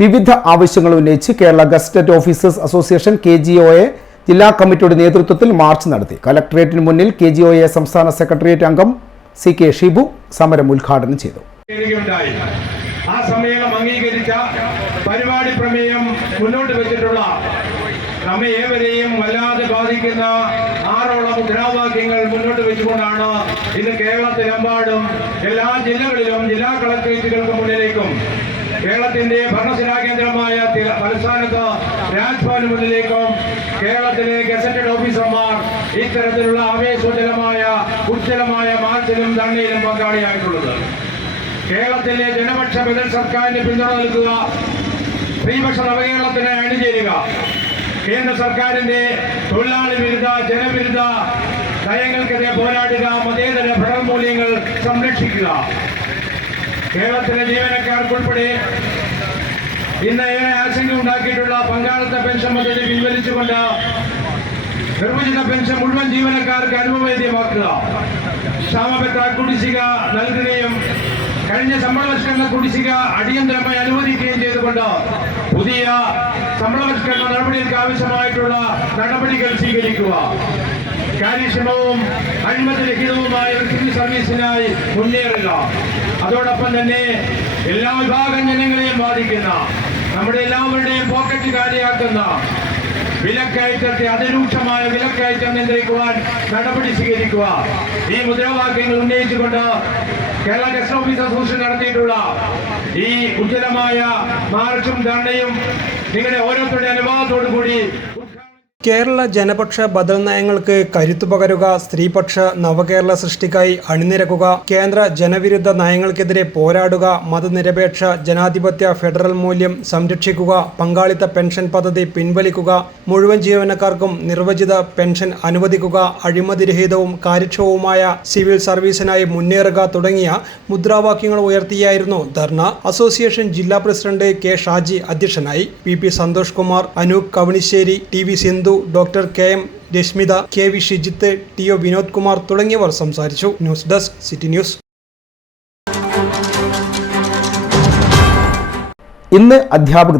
വിവിധ ആവശ്യങ്ങൾ ഉന്നയിച്ച് Kerala gazetted officers association KGOA ജില്ലാ കമ്മിറ്റിയുടെ നേതൃത്വത്തിൽ മാർച്ച് നടത്തി. കലക്ടറേറ്റിന് മുന്നിൽ KGOA സംസ്ഥാന സെക്രട്ടേറിയറ്റ് അംഗം CK ഷിബു സമരം ഉദ്ഘാടനം ചെയ്തു. ആ സമ്മേളനം അംഗീകരിച്ച പരിപാടി പ്രമേയം മുന്നോട്ട് വെച്ചിട്ടുള്ള നമ്മെ ഏവരെയും വല്ലാതെ ബാധിക്കുന്ന 6 മുദ്രാവാക്യങ്ങൾ മുന്നോട്ട് വെച്ചുകൊണ്ടാണ് ഇന്ന് കേരളത്തിലെമ്പാടും എല്ലാ ജില്ലകളിലും ജില്ലാ കളക്ടറേറ്റുകൾക്ക് മുന്നിലേക്കും കേരളത്തിന്റെ ഭരണസിരാ കേന്ദ്രമായ തലസ്ഥാനത്ത് രാജ്ഭവന് മുന്നിലേക്കും കേരളത്തിലെ ഗസറ്റഡ് ഓഫീസർമാർ ഇത്തരത്തിലുള്ള ആവേശോജ്വലമായ ഉജ്ജ്വലമായ മാർച്ചിലും ധർണയിലും പങ്കാളിയായിട്ടുള്ളത്. കേരളത്തിലെ ജനപക്ഷ ബദൽ സർക്കാരിന് പിന്തുണ നൽകുക, സ്ത്രീപക്ഷ നവകേരളത്തിന് അണിചേരുക, കേന്ദ്ര സർക്കാരിന്റെ തൊഴിലാളി വിരുദ്ധ ജനവിരുദ്ധ നയങ്ങൾക്കെതിരെ പോരാടുക, മതേതര ഫെഡറൽ മൂല്യങ്ങൾ സംരക്ഷിക്കുക. കേരളത്തിലെ ജീവനക്കാർക്കുൾപ്പെടെ ഇന്ന് ഏറെ ആശങ്ക ഉണ്ടാക്കിയിട്ടുള്ള പങ്കാളിത്ത പെൻഷൻ പദ്ധതി പിൻവലിച്ചുകൊണ്ട് നിർവചിത പെൻഷൻ മുഴുവൻ ജീവനക്കാർക്ക് അനുഭവവേദ്യമാക്കുക, ക്ഷാമബത്ത കുടിശ്ശിക നൽകുകയും കഴിഞ്ഞ ശമ്പളപരിഷ്കരണ കുടിശ്ശിക അടിയന്തരമായി അനുവദിക്കുകയും ചെയ്തുകൊണ്ട് പുതിയ ശമ്പളപരിഷ്കരണ നടപടികൾക്ക് ആവശ്യമായിട്ടുള്ള നടപടികൾ സ്വീകരിക്കുക. കാര്യക്ഷമവും അഴിമതിരഹിതവുമായ സിവിൽ സർവീസിനായി മുന്നേറുക. അതോടൊപ്പം തന്നെ എല്ലാ വിഭാഗം ജനങ്ങളെയും ബാധിക്കുന്ന നമ്മുടെ എല്ലാവരുടെയും പോക്കറ്റ് കാര്യമാക്കുന്ന വിലക്കയറ്റത്തെ അതിരൂക്ഷമായ വിലക്കയറ്റം നിയന്ത്രിക്കുവാൻ നടപടി സ്വീകരിക്കുക. ഈ മുദ്രാവാക്യങ്ങൾ ഉന്നയിച്ചുകൊണ്ട് കേരള ഗസറ്റഡ് ഓഫീസേഴ്സ് അസോസിയേഷൻ നടത്തിയിട്ടുള്ള ഈ ഉജ്ജ്വലമായ മാർച്ചും ധർണയും നിങ്ങളുടെ ഓരോരുത്തരുടെ അനുവാദത്തോടു കൂടി കേരള ജനപക്ഷ ബദൽ നയങ്ങൾക്ക് കരുത്തു പകരുക, സ്ത്രീപക്ഷ നവകേരള സൃഷ്ടിക്കായി അണിനിരക്കുക, കേന്ദ്ര ജനവിരുദ്ധ നയങ്ങൾക്കെതിരെ പോരാടുക, മതനിരപേക്ഷ ജനാധിപത്യ ഫെഡറൽ മൂല്യം സംരക്ഷിക്കുക, പങ്കാളിത്ത പെൻഷൻ പദ്ധതി പിൻവലിക്കുക, മുഴുവൻ ജീവനക്കാർക്കും നിർവചിത പെൻഷൻ അനുവദിക്കുക, അഴിമതിരഹിതവും കാര്യക്ഷമവുമായ സിവിൽ സർവീസിനായി മുന്നേറുക തുടങ്ങിയ മുദ്രാവാക്യങ്ങൾ ഉയർത്തിയായിരുന്നു ധർണ. അസോസിയേഷൻ ജില്ലാ പ്രസിഡന്റ് K ഷാജി അധ്യക്ഷനായി. PP Santhosh Kumar, Anoop Kavanissery, TV Sindhu, doctor KM Reshmitha, KV Shijith, TO Vinod Kumar തുടങ്ങിയവർ സംസാരിച്ചു. News desk city news. ഇന്ന് അധ്യാപക